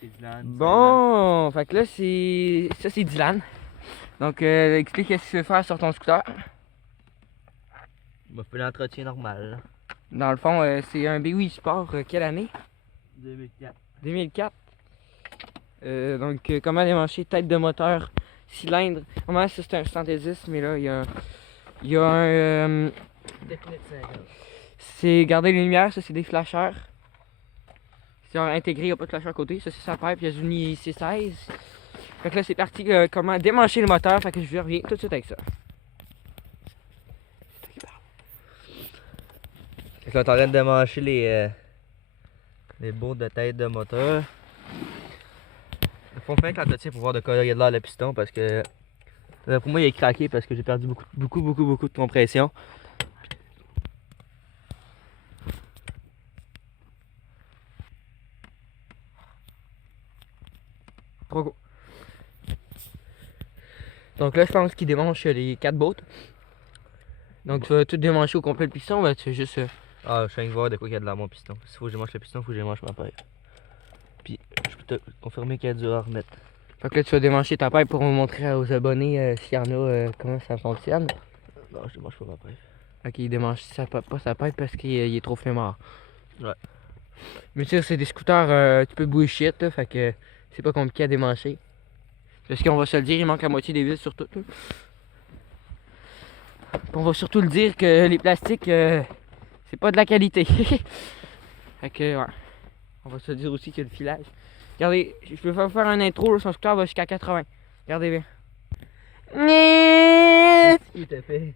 c'est Dylan. Bon, fait que là, ça, c'est Dylan. Donc, explique ce que tu veux faire sur ton scooter. Je me fais l'entretien normal. Dans le fond, c'est un BWI Sport, quelle année? 2004. 2004. Donc, comment démancher tête de moteur, cylindre. Comment ça, c'est un 70, mais là, il y a un... Technique 50. c'est garder les lumières, ça, c'est des flasheurs. C'est intégré, il n'y a pas de flasheur à côté. Ça, c'est sa pipe, il y a une IC16. Fait que là, c'est parti, comment démancher le moteur. Fait que je reviens tout de suite avec ça. Fait que là, t'es en train de démancher les bourdes de tête de moteur. Il faut faire l'entretien pour voir de quoi il y a de l'air le piston parce que pour moi il est craqué parce que j'ai perdu beaucoup de compression. Donc là, je pense qu'il démanche les 4 bottes. Donc tu vas tout démancher au complet le piston, ben, tu fais juste... Ah, je viens de voir de quoi il y a de l'air mon piston. S'il faut que je démanche le piston, il faut que je démanche ma pipe. Puis je peux te confirmer qu'il y a du à remettre. Fait que là, tu vas démancher ta pipe pour montrer aux abonnés s'il y en a, comment ça fonctionne. Non, je démanche pas ma pipe. Ok, il démange pas sa pipe parce qu'il est trop flemmard. Ouais. Mais tu sais, c'est des scooters, tu peux bullshit, là, fait que c'est pas compliqué à démancher. Parce qu'on va se le dire, il manque la moitié des vis sur tout. Là. Puis on va surtout le dire que les plastiques, c'est pas de la qualité. Fait que, ouais. On va se dire aussi que le filage. Regardez, je peux faire un intro, là, son scooter va jusqu'à 80. Regardez bien. Il t'a fait.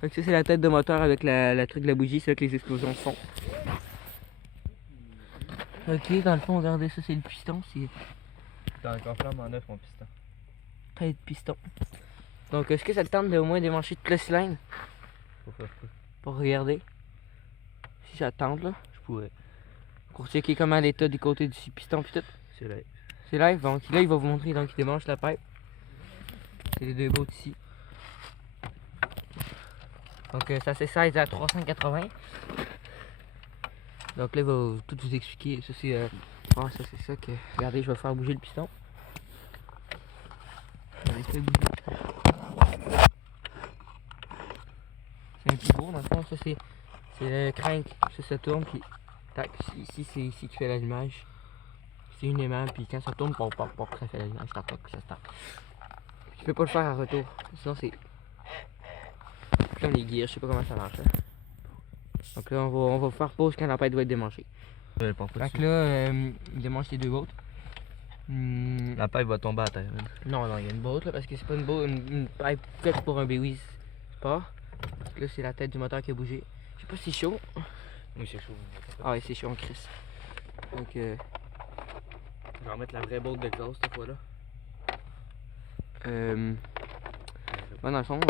Fait que ça, c'est la tête de moteur avec la truc de la bougie, c'est là que les explosions se font. Ok, dans le fond, regardez, ça c'est le piston, c'est T'as encore flamme en neuf mon piston. tête de piston. Donc, est-ce que ça te tente de au moins démancher tout le cylindre Faut faire quoi? pour regarder si ça te tente là? Je pourrais. Pour checker comment l'état du côté du piston pis tout. C'est là. C'est live, donc là il va vous montrer, donc il démanche la pipe. C'est les deux bottes ici. Donc ça c'est 16 à 380. Donc là il va tout vous expliquer. Ça c'est ça c'est ça que. Regardez, je vais faire bouger le piston. C'est un pivot dans le fond, ça c'est le crank, ça tourne puis tac, ici c'est ici qui fait l'allumage. C'est une aimant puis quand ça tourne, pop, ça fait l'allumage, ça toc, ça start. Tu peux pas le faire à retour, sinon c'est comme les gears, je sais pas comment ça marche. Là. Donc là on va faire pause quand la pipe doit être démanchée. Ouais, Fait que là, il démanche les deux bottes. La pipe va tomber à terre. Non, il y a une botte là parce que c'est pas une pipe faite pour un BWI Sport. Là c'est la tête du moteur qui a bougé. Je sais pas si c'est chaud. Oui, c'est chaud. Ah ouais, c'est chaud en crise. Donc je vais remettre la vraie botte de gaz cette fois-là. dans le fond,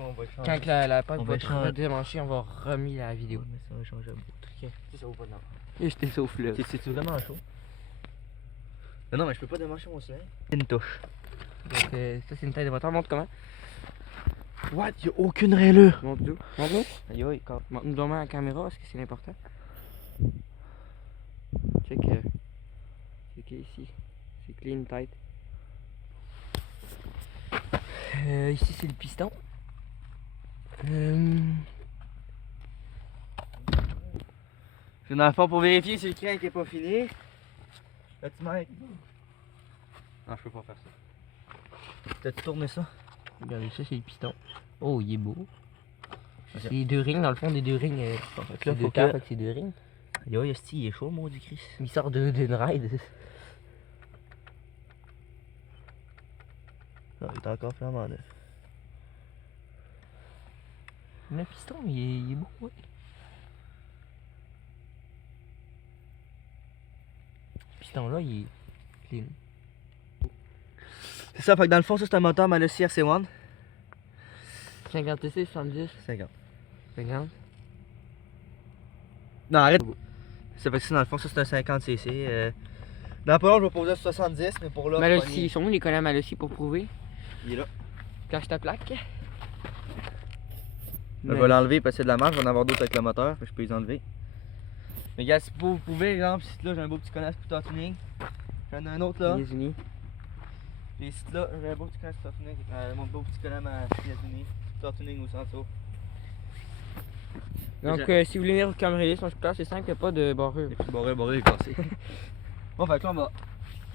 On va changer. quand la pipe On va va changer. être démanchée, on va remis la vidéo. Mais ça va changer la botte. Ok. Ça vaut pas de l'or. Et je t'essouffle là. C'est vraiment chaud. Non, mais je peux pas démancher mon cylindre. C'est une touche. Donc ça c'est une tête de moteur, montre comment. What? Y'a aucune railure. Montre-nous. Montre-nous. Aïe aïe, Montre-nous donc à la caméra parce que c'est important. Check. Check ici. C'est clean tête. Ici c'est le piston. C'est dans le fond pour vérifier si le crank est pas fini. Là-tu mec? Non, je peux pas faire ça. T'as-tu tourné ça? Regardez ça, c'est le piston. Oh, il est beau. Ok. C'est les deux rings, dans le fond, des deux rings. Fait que là, C'est deux faut cartes, que... fait que c'est deux rings. Yo, Yesti, il est chaud, maudit Chris. Il sort d'une ride. Non, il est encore flamant neuf. Le piston, il est beau, ouais. Le piston là, il est clean. C'est ça, fait que dans le fond, ça c'est un moteur Malus CRC1. 50 cc, 70, 50. 50. Non, arrête. Ça fait que ça, dans le fond, ça c'est un 50cc. Dans pas long, je vais poser 70, mais pour là. Malossi, ils sont où les collants Malossi pour prouver? Il est là. Cache ta plaque. Je vais l'enlever parce que c'est de la marge, je vais en avoir d'autres avec le moteur, je peux les enlever. Mais gars, si vous pouvez, exemple, ici là, j'ai un beau petit collant scooter tuning. J'en ai un autre là. Les unis. Et ici là, j'ai un beau petit collant scooter tuning. Mon beau petit collant à unis. Scooter tuning au centre. Donc, si vous voulez venir cambrioler son scooter, c'est simple, il n'y a pas de barrure. Barrure, il est cassé. Bon, fait que là, on va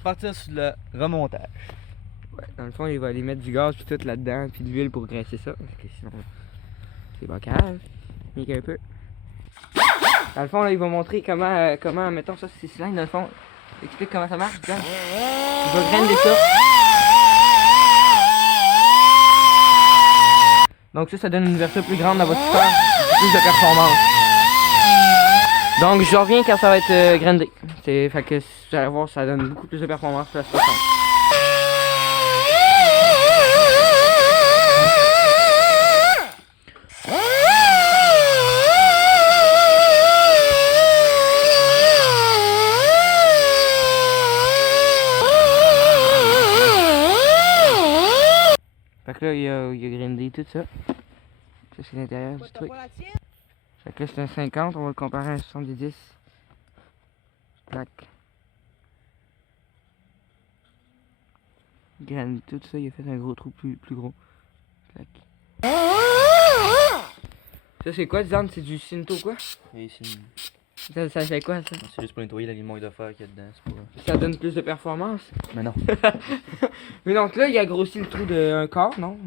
partir sur le remontage. Ouais, dans le fond, il va aller mettre du gaz puis tout là-dedans, puis de l'huile pour graisser ça, parce que sinon, c'est pas cave. Mieux un peu. Dans le fond, là, il va montrer comment mettons ça, c'est cylindres, dans le fond. Explique comment ça marche, dedans. Il va grainer ça. Donc ça donne une ouverture plus grande dans votre scooter, plus de performance. Donc je reviens quand ça va être grindé. Fait que vous allez voir, ça donne beaucoup plus de performance pour la 60. Fait que là, il a grindé tout ça. Ça, c'est l'intérieur du truc. Fait que là, c'est un 50, on va le comparer à un 70. Plaque. Il grindé tout ça, il a fait un gros trou plus gros. Plaque. Ça, c'est quoi, Zan? C'est du Cinto quoi? Et c'est Ça fait quoi, ça? c'est juste pour nettoyer la limite de fer qu'il y a dedans. C'est pas... Ça donne plus de performance? Mais non. Mais donc là, il a grossi le trou d'un quart, non?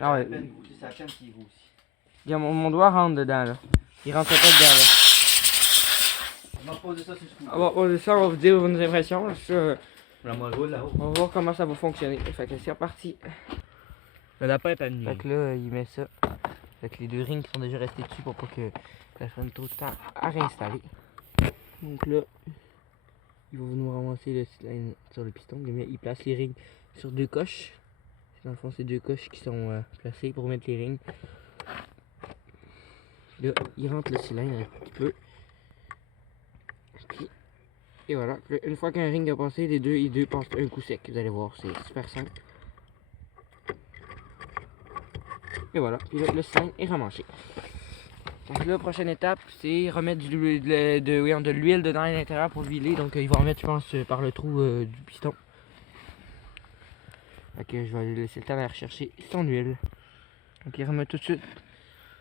Ah ouais. C'est à peine qu'il grossit. Regarde, mon doigt rentre dedans, là. Il rentre pas dedans, là. On va poser ça sur le scooter. On va poser ça, on va vous dire vos impressions. Là, sur, La molle roule là-haut. on va voir comment ça va fonctionner. Fait que c'est reparti. Le lapin est pas venu. Fait que là, il met ça. Fait que les deux rings qui sont déjà restés dessus pour pas que ça prenne trop de temps à réinstaller. Donc là, il va venir ramasser le cylindre sur le piston. Il place les rings sur deux coches. Dans le fond, c'est deux coches qui sont placées pour mettre les rings. Là, il rentre le cylindre un petit peu. Puis, et voilà. Puis, une fois qu'un ring a passé, les deux passent un coup sec. Vous allez voir, c'est super simple. Et voilà. Puis là, le cylindre est ramassé. Donc là, prochaine étape, c'est remettre de l'huile dedans à l'intérieur pour l'huiler. Donc il va en mettre, je pense, par le trou du piston. Fait que je vais aller laisser le temps d'aller rechercher son huile. Donc il remet tout de suite.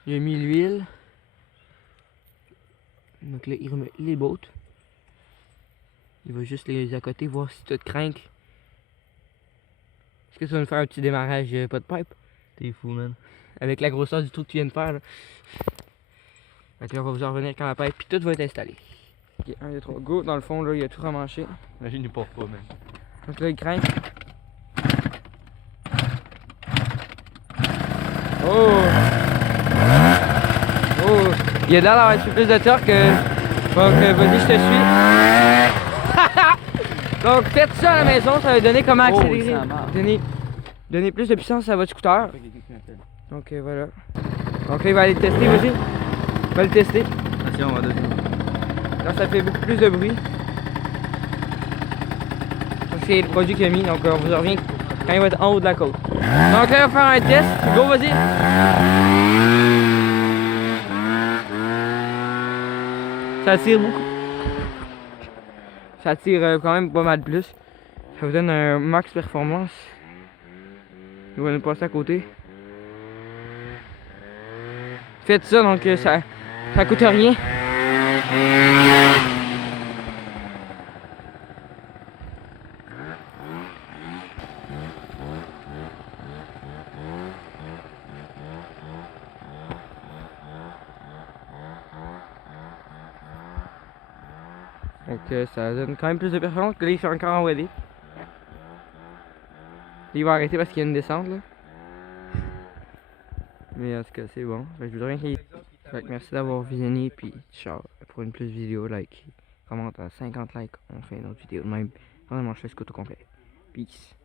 Il a mis l'huile. Donc là, il remet les bottes. Il va juste les accoter, voir si tout craque. Est-ce que ça va nous faire un petit démarrage pas de pipe? T'es fou, man. Avec la grosseur du trou que tu viens de faire. Là. Fait que là, on va vous en revenir quand la pipe, puis tout va être installé. Ok, 1, 2, 3, go. Dans le fond, là, il a tout remanché. Imagine, il porte pas, man. Donc là, il craque. Oh! Oh! Il a l'air d'avoir un petit peu plus de torque. Donc, vas-y, je te suis. Donc, faites ça à la maison, ça va donner comment accélérer. Donner plus de puissance à votre scooter. Donc, voilà. Donc là, il va aller le tester, vas-y. Il va le tester. Attention, on va donner. Là, ça fait beaucoup plus de bruit. C'est le produit qu'il a mis, donc on vous en revient quand il va être en haut de la côte. Donc là, on va faire un test. Go, vas-y. Ça tire beaucoup. Ça tire quand même pas mal plus. Ça vous donne un max performance. Il va nous passer à côté. Faites ça, donc ça coûte rien. Donc ça donne quand même plus de performance que là il fait encore en WD. Il va arrêter parce qu'il y a une descente là. Mais en tout cas c'est bon. Fait que je voudrais rien qu'il... Fait que merci d'avoir visionné puis ciao. Pour une plus vidéo, like, commente à 50 likes, on fait une autre vidéo de même. Vraiment je fais ce qu'au complet. Peace.